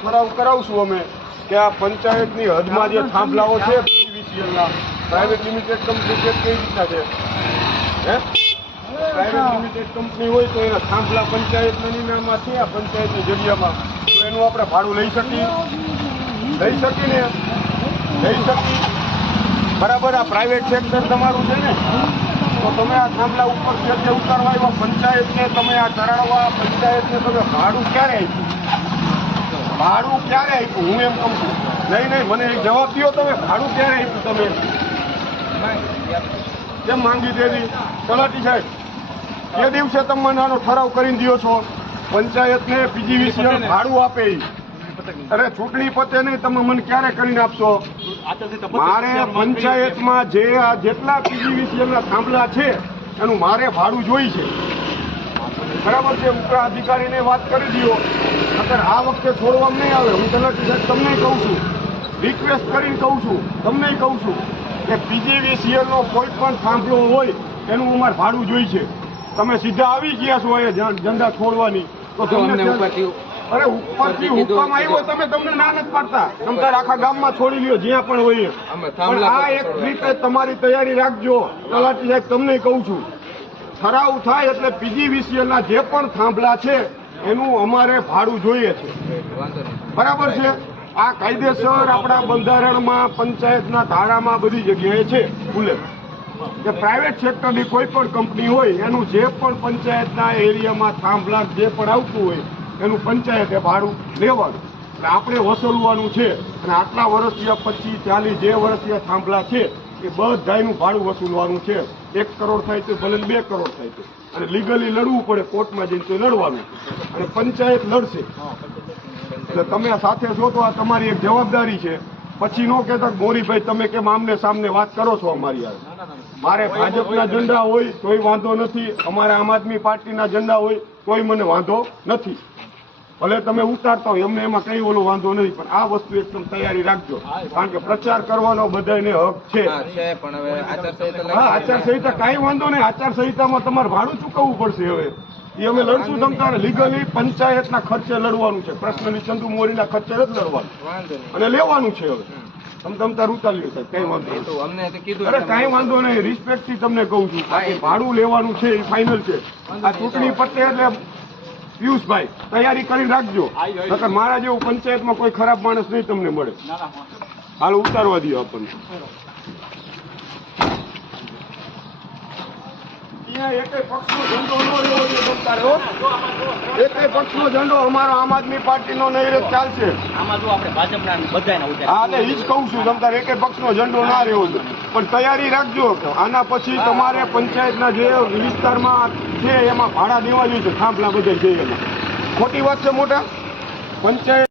ઠરાવ કરાવશું અમે કે આ પંચાયતની હદમાં જે થાંભલાઓ છે પીવીસીએલના પ્રાઇવેટ લિમિટેડ કંપની છે કઈ રીતના છે હે પ્રાઇવેટ લિમિટેડ કંપની હોય તો એના થાંભલા પંચાયતના નિનામાં છે આ પંચાયતની જગ્યામાં તો એનું આપણે ભાડું લઈ શકીએ ને લઈ શકીએ બરાબર. આ પ્રાઇવેટ સેક્ટર તમારું છે ને તો તમે આ થાંભલા ઉપર જે ઉતારવા આવ્યા પંચાયતને તમે આ ચડાવવા પંચાયતને તમે ભાડું ક્યારે આપ્યું ભાડું ક્યારે આપ્યું હું એમ કહું છું. નહીં મને એક જવાબ દો તમે ભાડું ક્યારે આપ્યું તમે કેમ માંગી દેવી તલાટી સાહેબ એ દિવસે તમે મને આનો ઠરાવ કરીને દો છો પંચાયતને પીજીવીસીએલ ભાડું આપે અરે ચૂંટણી પતે નહીં તમે મને ક્યારે કરીને આપશો મારે પંચાયતમાં જે આ જેટલા પીજીવીસીએલના થાંભલા છે એનું મારે ભાડું જોઈ છે બરાબર છે. ઉપરા અધિકારીને વાત કરી દો અત્યારે આ વખતે છોડવામાં નહીં આવે. હું તલાટી સાહેબ તમને કહું છું રિક્વેસ્ટ કરીને કહું છું તમને કહું છું કે પીજીવીસીએલનો કોઈ પણ થાંભલો હોય એનું અમારે ભાડું જોઈ છે. તમે સીધા આવી ગયા છો એ ઝંડા છોડવાની તો તમને અરે ઉપરથી હુકમ આવ્યો તમે તમને ના નથી પાડતા તમે આખા ગામમાં છોડી લ્યો જ્યાં પણ હોય પણ આ એક રીતે તમારી તૈયારી રાખજો તલાટી સાહેબ તમને કહું છું ઠરાવ થાય એટલે પીજીવીસીએલના જે પણ થાંભલા છે એનું અમારે ભાડું જોઈએ છે બરાબર છે. આ કાયદેસર આપણા બંધારણમાં પંચાયતના ધારામાં બધી જગ્યાએ છે ઉલ્લેખ કે પ્રાઇવેટ સેક્ટરની કોઈ પણ કંપની હોય એનું જે પણ પંચાયતના એરિયામાં થાંભલા જે પણ આવતું હોય એનું પંચાયતે ભાડું લેવાનું એટલે આપણે વસૂલવાનું છે. અને આટલા વર્ષથી 25 40 જે વર્ષથી થાંભલા છે એ બધાનું ભાડું વસૂલવાનું છે. 1 કરોડ થાય તો ભલે 2 કરોડ થાય તો અને લીગલી લડવું પડે કોર્ટમાં જઈને તો લડવાનું અને પંચાયત લડશે એટલે તમે સાથે છો તો આ તમારી એક જવાબદારી છે. પછી ન કહેતા મોરીભાઈ તમે કેમ આમને સામને વાત કરો છો અમારી યાર મારે ભાજપના ઝંડા હોય તોય વાંધો નથી અમારે આમ આદમી પાર્ટીના ઝંડા હોય તોય મને વાંધો નથી ભલે તમે ઉતારતા હોય અમને એમાં કઈ ઓલો વાંધો નથી પણ આ વસ્તુ એકદમ તૈયારી રાખજો કારણ કે પ્રચાર કરવાનો બધાને હક છે. હા આચારસંહિતા કાંઈ વાંધો નહીં આચારસંહિતામાં તમારે ભાડું ચૂકવવું પડશે હવે એ અમે લડશું તમતારે લીગલી પંચાયતના ખર્ચે લડવાનું છે. પ્રશ્નની ચંદુ મોરીના ખર્ચે જ લડવાનું અને લેવાનું છે. હવે તમતાર ઉતાર્યું સાહેબ કઈ વાંધો અરે કાંઈ વાંધો નહીં રિસ્પેક્ટ થી તમને કહું છું ભાડું લેવાનું છે એ ફાઇનલ છે. આ ચૂંટણી પતે એટલે પિયુષભાઈ તૈયારી કરીને રાખજો નકર મારા જેવું પંચાયતમાં કોઈ ખરાબ માણસ નહીં તમને મળે. હાલ ઉતારવા દો આપણને એકેય પક્ષનો ઝંડો ન રહેવો જોઈએ તમતારે હો એકેય પક્ષનો ઝંડો અમારો આમ આદમી પાર્ટીનો નહીં રહે ચાલશે. હા એટલે એ જ કહું છું તમતારે એકેય પક્ષનો ઝંડો ના રહેવો જોઈએ પણ તૈયારી રાખજો આના પછી તમારે પંચાયતના જે વિસ્તારમાં છે એમાં ભાડા દેવા જોઈએ છે થાંભલા બધા છે એમાં ખોટી વાત છે મોટા પંચાયત